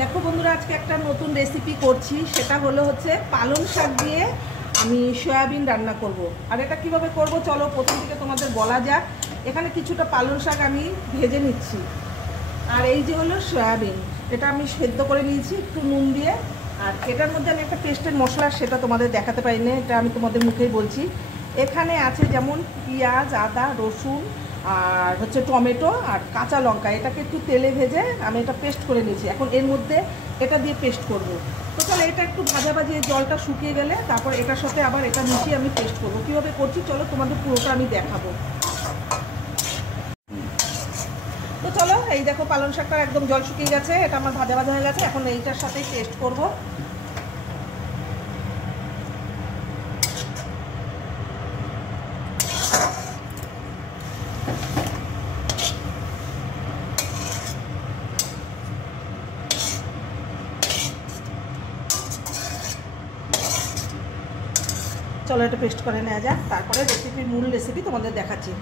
দেখো বন্ধুরা, আজকে একটা নতুন রেসিপি করছি। সেটা হচ্ছে পালং শাক দিয়ে আমি সয়াবিন রান্না করব। আর এটা কিভাবে করব চলো প্রথম থেকে তোমাদের বলা যাক। এখানে কিছুটা পালং শাক আমি ভেজে নিচ্ছি, আর এই যে হলো সয়াবিন, এটা আমি সেদ্ধ করে নিয়েছি একটু নুন দিয়ে। আর এটার মধ্যে আমি একটা পেস্টের মশলা, সেটা তোমাদের দেখাতে পারিনি, এটা আমি তোমাদের মুখেই বলছি। এখানে আছে যেমন পেঁয়াজ, আদা, রসুন, আর টমেটো আর কাঁচা লঙ্কা। এটাকে একটু তেলে ভেজে আমি এটা পেস্ট করে নিয়েছি। এখন এর মধ্যে এটা দিয়ে পেস্ট করব। তো চলো এটা একটু ভাজাভাজি, জলটা শুকিয়ে গেলে তারপর এটার সাথে আবার এটা মিশিয়ে আমি পেস্ট করব। কীভাবে করছি চলো তোমাদের পুরোটা আমি দেখাবো। তো চলো, এই দেখো পালং শাকটা একদম জল শুকিয়ে গেছে, এটা আমার ভাজা ভাজা হয়ে গেছে। এখন এইটার সাথেই পেস্ট করব। চলো এটা পেস্ট করে নেওয়া যাক, তারপরে মূল রেসিপি তোমাদের দেখাচ্ছি।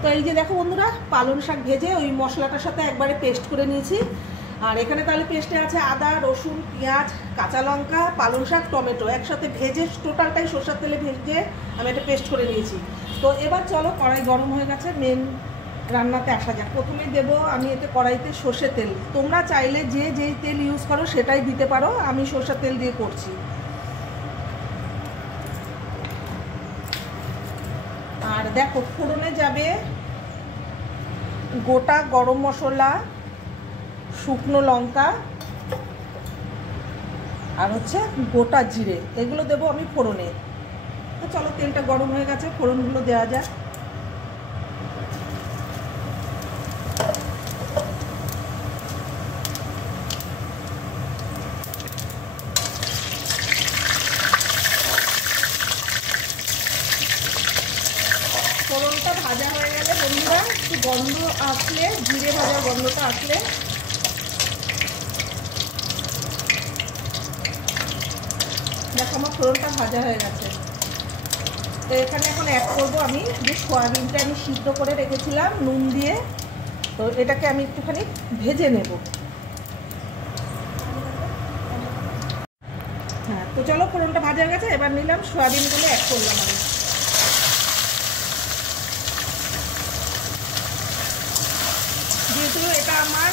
তো এই যে দেখো বন্ধুরা, পালং শাক ভেজে ওই মশলাটার সাথে একবারে পেস্ট করে নিয়েছি। আর এখানে তাহলে পেস্টে আছে আদা, রসুন, পেঁয়াজ, কাঁচা লঙ্কা, পালং শাক, টমেটো একসাথে ভেজে টোটালটাই সরষের তেলে ভেজে আমি এটা পেস্ট করে নিয়েছি। তো এবার চলো, কড়াই গরম হয়ে গেছে, মেন রান্নাতে আসা যাক। প্রথমেই দেবো আমি এতে কড়াইতে সর্ষের তেল। তোমরা চাইলে যে যেই তেল ইউজ করো সেটাই দিতে পারো, আমি সর্ষের তেল দিয়ে করছি। আর দেখো ফোড়নে যাবে গোটা গরম মশলা, শুকনো লঙ্কা আর গোটা জিরে, এগুলো দেবো আমি ফোড়নে। তো চলো তেলটা গরম হয়ে গেছে, ফোড়নগুলো দেওয়া যাক। ফোড়নটা ভাজা হয়ে গেলে বন্ধুরা, একটু গন্ধ আসলে, জিরে ভাজা গন্ধটা আসলে দেখো আমার ফোড়নটা ভাজা হয়ে গেছে। তো এখানে এখন অ্যাড করবো আমি যে সয়াবিনটা আমি সিদ্ধ করে রেখেছিলাম নুন দিয়ে। তো এটাকে আমি একটুখানি ভেজে নেব। হ্যাঁ, তো চলো ফোড়নটা ভাজা হয়ে গেছে, এবার নিলাম সয়াবিনগুলো অ্যাড করলাম আমি। যেহেতু এটা আমার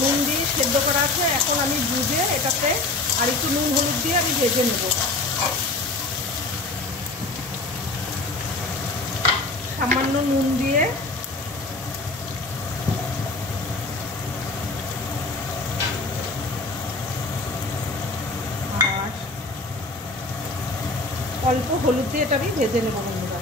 নুন দিয়ে সেদ্ধ করা আছে, এখন আমি বুঝে এটাতে আর একটু নুন হলুদ দিয়ে আমি ভেজে নেব। সামান্য নুন দিয়ে আর অল্প হলুদ দিয়ে এটা আমি ভেজে নেব বন্ধুরা।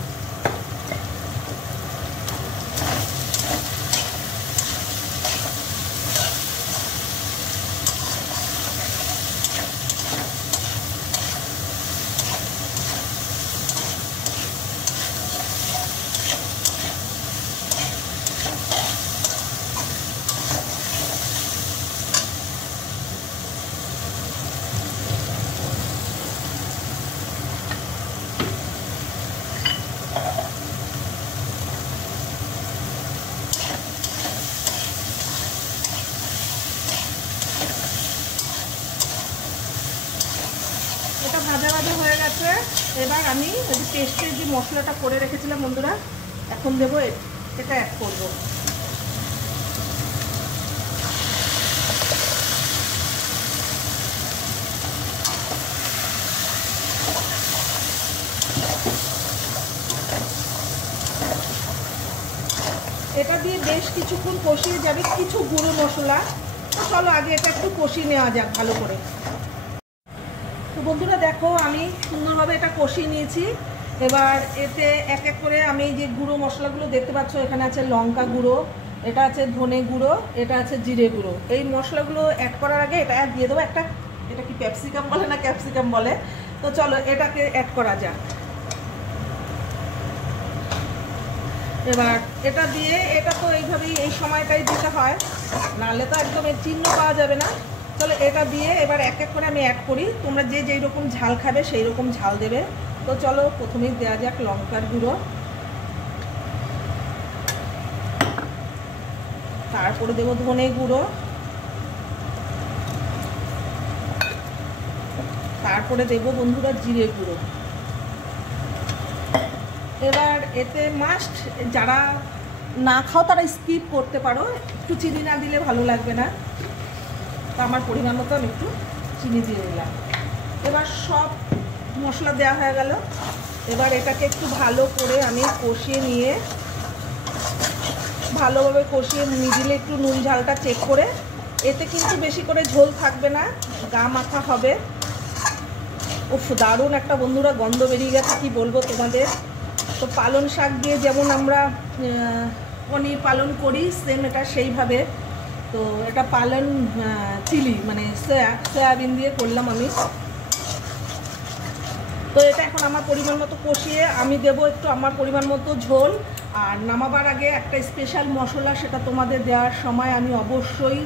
এটা ভাজা ভাজা হয়ে গেছে। এবার আমি ওই যে পেস্টের যে মশলাটা করে রেখেছিলাম বন্ধুরা, এখন দেবো এটা অ্যাড করব। এটা দিয়ে বেশ কিছুক্ষণ কষিয়ে যাবে কিছু গুঁড়ো মশলা। তো চলো আগে এটা একটু কষিয়ে নেওয়া যাক ভালো করে। তো বন্ধুরা দেখো, আমি সুন্দরভাবে এটা কষিয়ে নিয়েছি। এবার এতে এক এক করে আমি যে গুঁড়ো মশলাগুলো দেখতে পাচ্ছ, এখানে আছে লঙ্কা গুঁড়ো, এটা আছে ধনে গুঁড়ো, এটা আছে জিরে গুঁড়ো। এই মশলাগুলো অ্যাড করার আগে এটা দিয়ে দেবো একটা, এটা কি ক্যাপসিকাম বলে না ক্যাপসিকাম বলে। তো চলো এটাকে অ্যাড করা যাক। এবার এটা দিয়ে, এটা তো এইভাবেই এই সময়টাই দিতে হয়, নাহলে তো একদম এর চিহ্ন পাওয়া যাবে না। চলো এটা দিয়ে এবার এক এক করে আমি অ্যাড করি। তোমরা যে যেই রকম ঝাল খাবে সেই রকম ঝাল দেবে। তো চলো প্রথমেই দেওয়া যাক লঙ্কার গুঁড়ো, তারপরে দেবো ধনে গুঁড়ো, তারপরে দেবো বন্ধুরা জিরে গুঁড়ো। এবার এতে মাস্ট, যারা না খাও তারা স্কিপ করতে পারো, একটু চিনি না দিলে ভালো লাগবে না, তো আমার পরিমাণ মতো আমি একটু চিনি দিয়ে দিলাম। এবার সব মশলা দেওয়া হয়ে গেল। এবার এটাকে একটু ভালো করে আমি কষিয়ে নিয়ে, ভালোভাবে কষিয়ে মিডিলে একটু নুন ঝালটা চেক করে, এতে কিন্তু বেশি করে ঝোল থাকবে না, গা মাখা হবে। উফ, দারুণ একটা বন্ধুরা গন্ধ বেরিয়ে গেছে, কি বলবো তোমাদের। তো পালং শাক দিয়ে যেমন আমরা পনির পালন করি, সেম এটা সেইভাবে। তো এটা পালন চিলি মানে সয়াবিন দিয়ে করলাম আমি। তো এটা এখন আমার পরিমাণ মতো কষিয়ে আমি দেবো একটু আমার পরিমাণ মতো ঝোল। আর নামাবার আগে একটা স্পেশাল মশলা, সেটা তোমাদের দেওয়ার সময় আমি অবশ্যই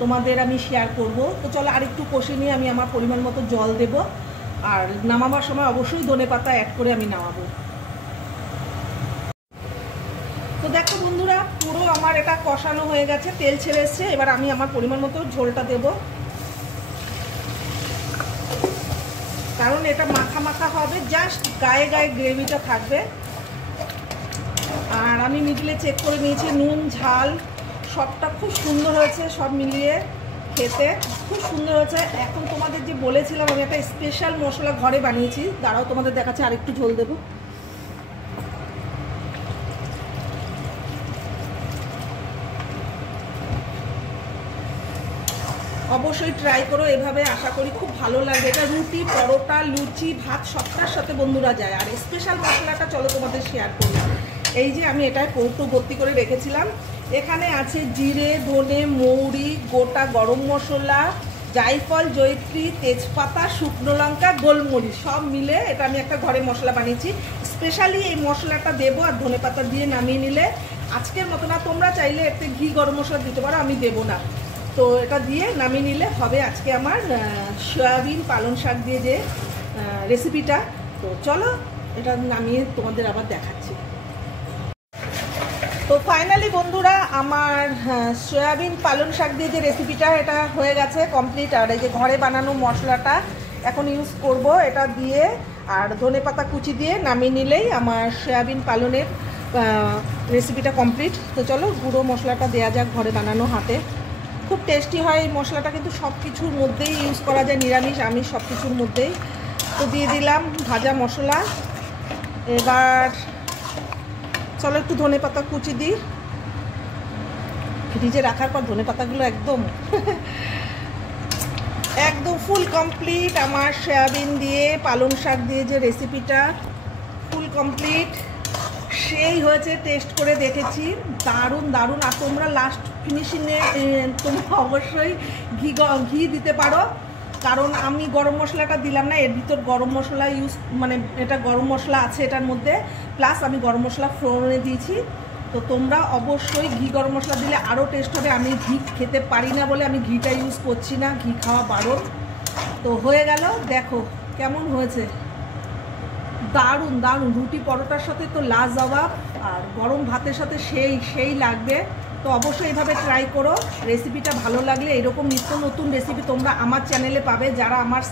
তোমাদের আমি শেয়ার করব। তো চলো আরেকটু কষিয়ে নিয়ে আমি আমার পরিমাণ মতো জল দেব, আর নামাবার সময় অবশ্যই ধনেপাতা অ্যাড করে আমি নামাবো। তো দেখো বন্ধুরা, পুরো আমার এটা কষানো হয়ে গেছে, তেল ছেড়ে এসছে। এবার আমি আমার পরিমাণ মতো ঝোলটা দেব, কারণ এটা মাখা মাখা হবে, জাস্ট গায়ে গায়ে গ্রেভিটা থাকবে। আর আমি মিডিলে চেক করে নিয়েছি, নুন ঝাল সবটা খুব সুন্দর হয়েছে, সব মিলিয়ে খেতে খুব সুন্দর হয়েছে। এখন তোমাদের যে বলেছিলাম আমি একটা স্পেশাল মশলা ঘরে বানিয়েছি, দাঁড়াও তোমাদের দেখাচ্ছে, আরেকটু ঝোল দেবো। অবশ্যই ট্রাই করো এভাবে, আশা করি খুব ভালো লাগবে। এটা রুটি, পরোটা, লুচি, ভাত সবটার সাথে বন্ধুরা যায়। আর স্পেশাল মশলাটা চলো তোমাদের শেয়ার করি। এই যে আমি এটায় কৌটো ভর্তি করে রেখেছিলাম, এখানে আছে জিরে, ধনে, মৌরি, গোটা গরম মশলা, জায়ফল, জয়িত্রী, তেজপাতা, শুকনো লঙ্কা, গোলমরিচ সব মিলে এটা আমি একটা ঘরে মশলা বানিয়েছি। স্পেশালি এই মশলাটা দেবো, আর ধনেপাতা দিয়ে নামিয়ে নিলে আজকের মতো না, তোমরা চাইলে এতে ঘি গরম মশলা দিতে পারো, আমি দেবো না। তো এটা দিয়ে নামিয়ে নিলে হবে আজকে আমার সয়াবিন পালং শাক দিয়ে যে রেসিপিটা। তো চলো এটা নামিয়ে তোমাদের আবার দেখাচ্ছি। তো ফাইনালি বন্ধুরা আমার সয়াবিন পালং শাক দিয়ে যে রেসিপিটা, এটা হয়ে গেছে কমপ্লিট। আর এই যে ঘরে বানানো মশলাটা এখন ইউজ করব, এটা দিয়ে আর ধনেপাতা কুচি দিয়ে নামিয়ে নিলেই আমার সয়াবিন পালনের রেসিপিটা কমপ্লিট। তো চলো গুঁড়ো মশলাটা দেওয়া যাক, ঘরে বানানো হাতে খুব টেস্টি হয় এই মশলাটা, কিন্তু সব কিছুর মধ্যেই ইউজ করা যায়, নিরামিষ আমিষ সব কিছুর মধ্যেই। তো দিয়ে দিলাম ভাজা মশলা। এবার চলো একটু ধনেপাতা কুচি দিই, ফ্রিজে রাখার পর ধনেপাতাগুলো একদম একদম ফুল কমপ্লিট। আমার সয়াবিন দিয়ে পালং শাক দিয়ে যে রেসিপিটা ফুল কমপ্লিট, সেই হয়েছে, টেস্ট করে দেখেছি, দারুণ দারুণ। আর তোমরা লাস্ট ফিনিশিংয়ে তোমরা অবশ্যই ঘি দিতে পারো, কারণ আমি গরম মশলাটা দিলাম না, এর ভিতর গরম মশলা ইউজ মানে এটা গরম মশলা আছে এটার মধ্যে, প্লাস আমি গরম মশলা ফোড়নে দিয়েছি। তো তোমরা অবশ্যই ঘি গরম মশলা দিলে আরও টেস্ট হবে। আমি ঘি খেতে পারি না বলে আমি ঘিটা ইউজ করছি না, ঘি খাওয়া বারণ। তো হয়ে গেল, দেখো কেমন হয়েছে, দারুণ দারুণ। রুটি পরোটার সাথে তো লাজবাব, আর গরম ভাতের সাথে সেই লাগবে। তো অবশ্যই এইভাবে ট্রাই করো। রেসিপিটা ভালো লাগলে এরকম নিত্য নতুন রেসিপি তোমরা আমার চ্যানেলে পাবে। যারা আমার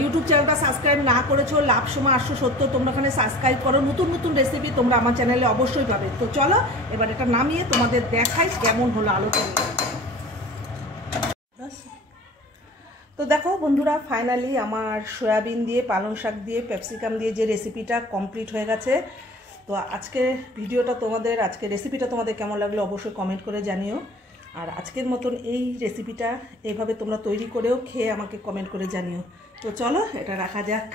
ইউটিউব চ্যানেলটা সাবস্ক্রাইব না করেছো, লাভ সময় 870 তোমরা ওখানে সাবস্ক্রাইব করো, নতুন নতুন রেসিপি তোমরা আমার চ্যানেলে অবশ্যই পাবে। তো চলো এবার এটা নামিয়ে তোমাদের দেখাই কেমন হলো আলোচনা। তো দেখো বন্ধুরা, ফাইনালি আমার সয়াবিন দিয়ে পালং শাক দিয়ে ক্যাপসিকাম দিয়ে যে রেসিপিটা কমপ্লিট হয়ে গেছে। তো আজকে রেসিপিটা তোমাদের কেমন লাগলো অবশ্যই কমেন্ট করে জানিও। আর আজকের মতন এই রেসিপিটা এইভাবে তোমরা তৈরি করেও খেয়ে আমাকে কমেন্ট করে জানিও। তো চলো এটা রাখা যাক।